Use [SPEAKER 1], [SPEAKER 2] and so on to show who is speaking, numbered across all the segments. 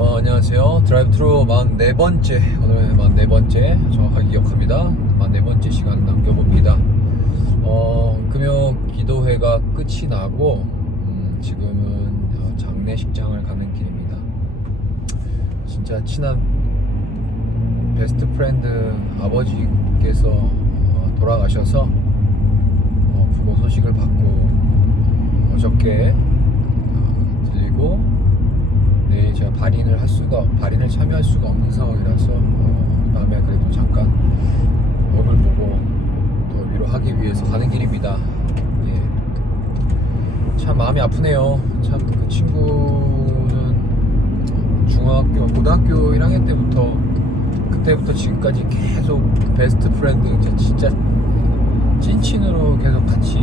[SPEAKER 1] 어, 안녕하세요. 드라이브 트루 44번째, 오늘 44번째, 정확하게 기억합니다. 44번째 시간 남겨봅니다. 어, 금요 기도회가 끝이 나고, 음, 지금은 어, 장례식장을 가는 길입니다. 진짜 친한 베스트 프렌드 아버지께서 어, 돌아가셔서, 어, 부고 소식을 받고, 어저께 어, 드리고, 내일 제가 발인을 할 수가 발인을 참여할 수가 없는 상황이라서 어, 밤에 그래도 잠깐 얼굴 보고 더 위로하기 위해서 가는 길입니다. 예. 참 마음이 아프네요. 참 그 친구는 중학교, 고등학교 1학년 때부터 그때부터 지금까지 계속 베스트 프렌드 진짜 찐친으로 계속 같이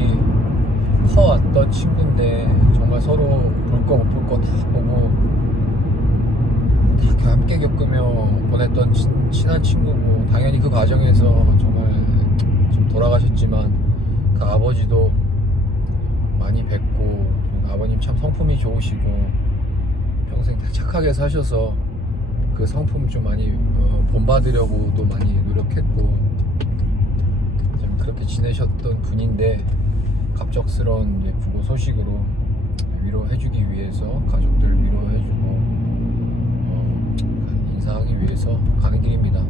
[SPEAKER 1] 커왔던 친구인데 정말 서로 볼 거 못 볼 거 다 보고 다 함께 겪으며 보냈던 친, 친한 친구고 당연히 그 과정에서 정말 좀 돌아가셨지만 그 아버지도 많이 뵙고 아버님 참 성품이 좋으시고 평생 다 착하게 사셔서 그 성품 좀 많이 어, 본받으려고도 많이 노력했고 좀 그렇게 지내셨던 분인데 갑작스러운 부고 소식으로 위로해주기 위해서 가족 해서 가는 길입니다.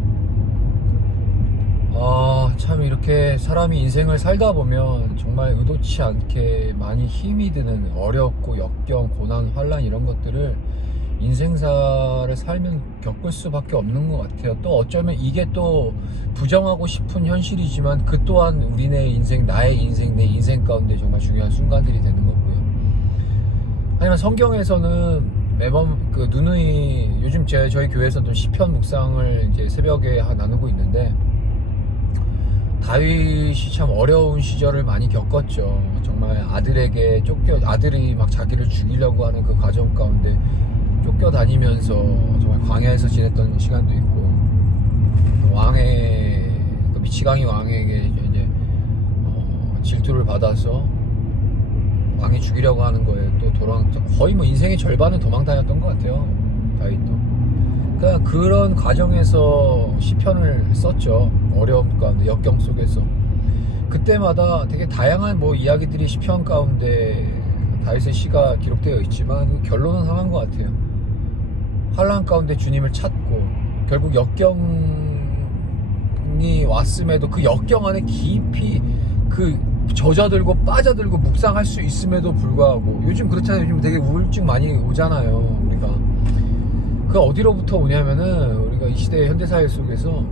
[SPEAKER 1] 아, 참 이렇게 사람이 인생을 살다 보면 정말 의도치 않게 많이 힘이 드는 어렵고 역경, 고난, 환란 이런 것들을 인생사를 살면 겪을 수밖에 없는 것 같아요. 또 어쩌면 이게 또 부정하고 싶은 현실이지만 그 또한 우리네 인생, 나의 인생, 내 인생 가운데 정말 중요한 순간들이 되는 거고요. 하지만 성경에서는 매번 그 누누이 요즘 제 저희 교회에서도 시편 묵상을 이제 새벽에 하- 나누고 있는데 다윗이 참 어려운 시절을 많이 겪었죠. 정말 아들에게 쫓겨 아들이 막 자기를 죽이려고 하는 그 과정 가운데 쫓겨 다니면서 정말 광야에서 지냈던 시간도 있고 왕의 그 미치광이 왕에게 이제 어, 질투를 받아서 왕이 죽이려고 하는 거에 또 도망 거의 뭐 인생의 절반은 도망 다녔던 것 같아요 다윗도. 그러니까 그런 과정에서 시편을 썼죠 어려움 가운데 역경 속에서. 그때마다 되게 다양한 뭐 이야기들이 시편 가운데 다윗의 시가 기록되어 있지만 그 결론은 하나인 것 같아요. 환란 가운데 주님을 찾고 결국 역경이 왔음에도 그 역경 안에 깊이 그 젖어들고 빠져들고 묵상할 수 있음에도 불구하고 요즘 그렇잖아요. 요즘 되게 우울증 많이 오잖아요. 우리가 그 어디로부터 오냐면은 우리가 이 시대의 현대 사회 속에서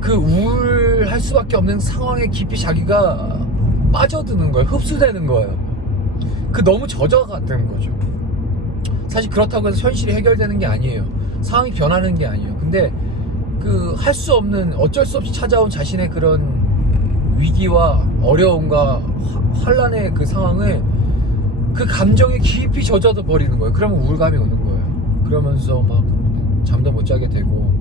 [SPEAKER 1] 그 우울할 수밖에 없는 상황에 깊이 자기가 빠져드는 거예요. 흡수되는 거예요. 그 너무 젖어가는 거죠. 사실 그렇다고 해서 현실이 해결되는 게 아니에요. 상황이 변하는 게 아니에요. 근데 그 할 수 없는 어쩔 수 없이 찾아온 자신의 그런 위기와 어려움과 화- 환란의 그 상황을 그 감정에 깊이 젖어져 버리는 거예요. 그러면 우울감이 오는 거예요. 그러면서 막 잠도 못 자게 되고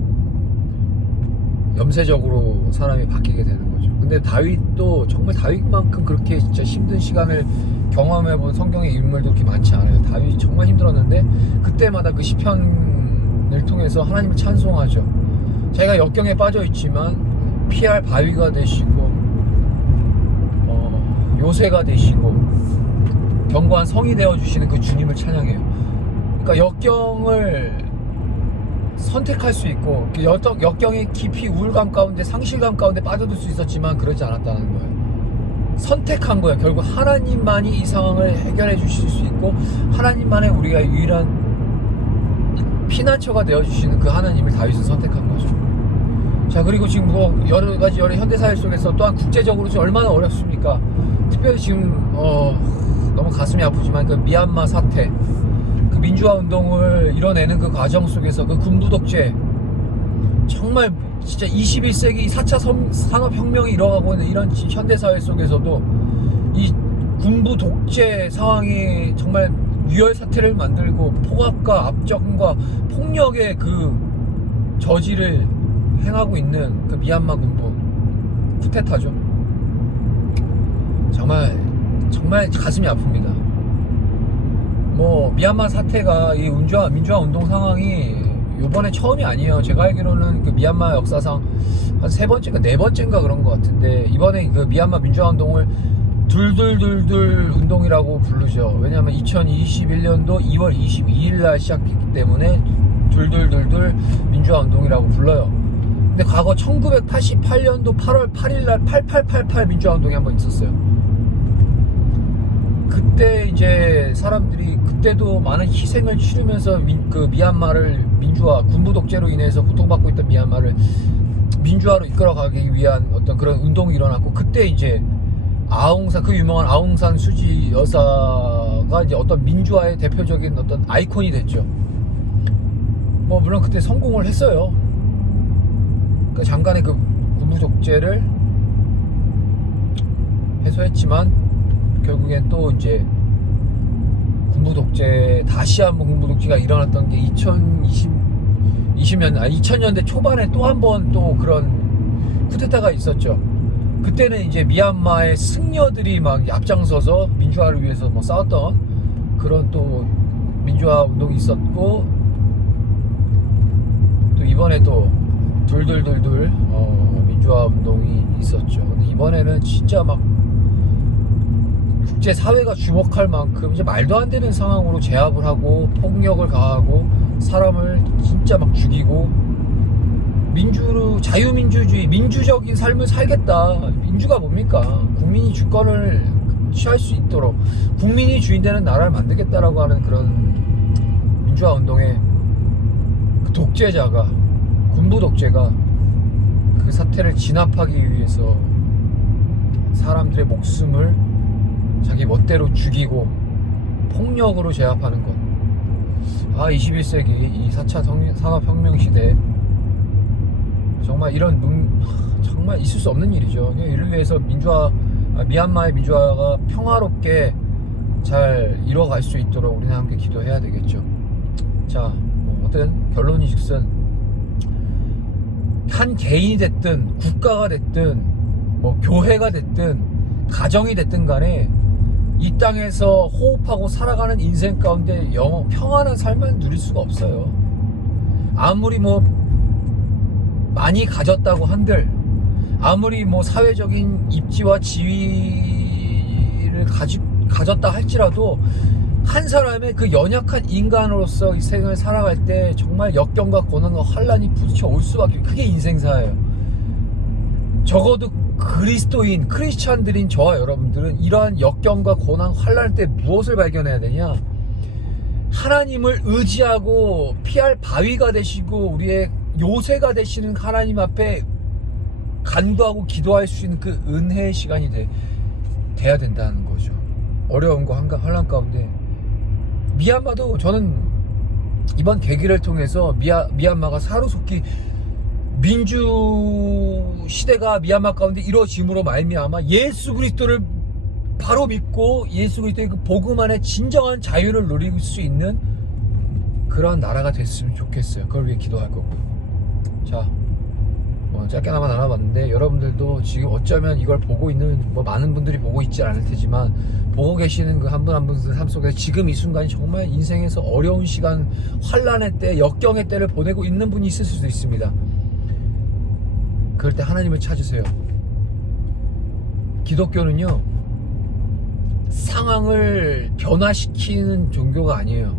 [SPEAKER 1] 염세적으로 사람이 바뀌게 되는 거죠. 근데 다윗도 정말 다윗만큼 그렇게 진짜 힘든 시간을 경험해 본 성경의 인물도 그렇게 많지 않아요. 다윗이 정말 힘들었는데 그때마다 그 시편을 통해서 하나님을 찬송하죠. 자기가 역경에 빠져 있지만 피할 바위가 되시고 어, 요새가 되시고 견고한 성이 되어 주시는 그 주님을 찬양해요. 그러니까 역경을 선택할 수 있고 그 역- 역경의 깊이 우울감 가운데 상실감 가운데 빠져들 수 있었지만 그러지 않았다는 거예요. 선택한 거예요. 결국 하나님만이 이 상황을 해결해 주실 수 있고 하나님만의 우리가 유일한 피난처가 되어 주시는 그 하나님을 다윗은 선택한 거죠. 자 그리고 지금 뭐 여러 가지 여러 현대 사회 속에서 또한 국제적으로 지금 얼마나 어렵습니까? 특별히 지금 어 너무 가슴이 아프지만 그 미얀마 사태 그 민주화 운동을 이뤄내는 그 과정 속에서 그 군부 독재 정말 진짜 21세기 4차 산업혁명이 일어나고 있는 이런 지- 현대사회 속에서도 이 군부 독재 상황이 정말 유혈 사태를 만들고 폭압과 압정과 폭력의 그 저지를 행하고 있는 그 미얀마 군부 쿠데타죠. 정말 정말 가슴이 아픕니다. 뭐 미얀마 사태가 이 민주화 민주화 운동 상황이 요번에 처음이 아니에요. 제가 알기로는 그 미얀마 역사상 한 세 번째인가 네 번째인가 그런 것 같은데 이번에 그 미얀마 민주화 운동을 둘둘둘둘 운동이라고 부르죠. 왜냐하면 2021년도 2월 22일 날 시작했기 때문에 둘둘둘둘 민주화 운동이라고 불러요. 근데 과거 1988년도 8월 8일 날 8888 민주화 운동이 한 번 있었어요. 그때 이제 사람들이 그때도 많은 희생을 치르면서 민, 그 미얀마를 민주화 군부 독재로 인해서 고통받고 있던 미얀마를 민주화로 이끌어가기 위한 어떤 그런 운동이 일어났고 그때 이제 아웅산 그 유명한 아웅산 수지 여사가 이제 어떤 민주화의 대표적인 어떤 아이콘이 됐죠. 뭐 물론 그때 성공을 했어요. 그 잠깐의 그 군부 독재를 해소했지만 결국엔 또 이제 군부 독재 다시 한번 군부 독재가 일어났던 게 2020 20년 아 2000년대 초반에 또 한 번 또 그런 쿠데타가 있었죠. 그때는 이제 미얀마의 승려들이 막 앞장서서 민주화를 위해서 뭐 싸웠던 그런 또 민주화 운동이 있었고 또 이번에 또 둘둘둘둘 어, 민주화 운동이 있었죠. 근데 이번에는 진짜 막 국제 사회가 주목할 만큼 이제 말도 안 되는 상황으로 제압을 하고 폭력을 가하고 사람을 진짜 막 죽이고 민주 자유민주주의 민주적인 삶을 살겠다. 민주가 뭡니까? 국민이 주권을 취할 수 있도록 국민이 주인되는 나라를 만들겠다라고 하는 그런 민주화 운동의 그 독재자가 군부 독재가 그 사태를 진압하기 위해서 사람들의 목숨을 자기 멋대로 죽이고 폭력으로 제압하는 것. 아, 21세기 이 4차 산업혁명 시대 정말 이런 문, 정말 있을 수 없는 일이죠. 이를 위해서 민주화, 아, 미얀마의 민주화가 평화롭게 잘 이뤄갈 수 있도록 우리는 함께 기도해야 되겠죠. 자, 뭐 어떤 결론이 즉슨 한 개인이 됐든 국가가 됐든 뭐 교회가 됐든 가정이 됐든 간에 이 땅에서 호흡하고 살아가는 인생 가운데 영 평안한 삶을 누릴 수가 없어요. 아무리 뭐 많이 가졌다고 한들 아무리 뭐 사회적인 입지와 지위를 가지, 가졌다 할지라도 한 사람의 그 연약한 인간으로서 이 생을 살아갈 때 정말 역경과 고난과 환란이 부딪혀 올 수밖에 그게 인생사예요. 적어도 그리스도인 크리스찬들인 저와 여러분들은 이러한 역경과 고난 환란 때 무엇을 발견해야 되냐? 하나님을 의지하고 피할 바위가 되시고 우리의 요새가 되시는 하나님 앞에 간구하고 기도할 수 있는 그 은혜의 시간이 돼, 돼야 된다는 거죠. 어려움과 한가- 환란 가운데 미얀마도 저는 이번 계기를 통해서 미얀마가 사로속히 민주 시대가 미얀마 가운데 이루어짐으로 말미암아 예수 그리스도를 바로 믿고 예수 그리스도의 그 복음 안에 진정한 자유를 누릴 수 있는 그러한 나라가 됐으면 좋겠어요. 그걸 위해 기도할 거고요. 자, 뭐 짧게나마 나눠봤는데 여러분들도 지금 어쩌면 이걸 보고 있는 뭐 많은 분들이 보고 있지 않을 테지만 보고 계시는 그 한 분 한 분들 삶 속에 지금 이 순간이 정말 인생에서 어려운 시간, 환란의 때, 역경의 때를 보내고 있는 분이 있을 수도 있습니다. 그럴 때 하나님을 찾으세요. 기독교는요, 상황을 변화시키는 종교가 아니에요.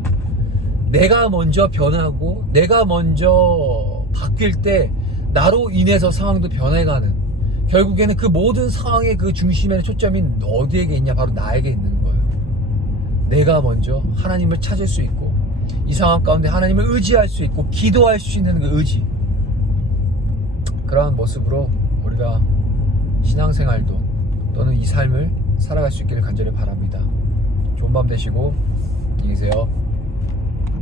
[SPEAKER 1] 내가 먼저 변하고, 내가 먼저 바뀔 때, 나로 인해서 상황도 변해가는. 결국에는 그 모든 상황의 그 중심에는 초점이 어디에게 있냐? 바로 나에게 있는 거예요. 내가 먼저 하나님을 찾을 수 있고, 이 상황 가운데 하나님을 의지할 수 있고, 기도할 수 있는 그 의지. 그러한 모습으로 우리가 신앙생활도 또는 이 삶을 살아갈 수 있기를 간절히 바랍니다. 좋은 밤 되시고 안녕히 계세요.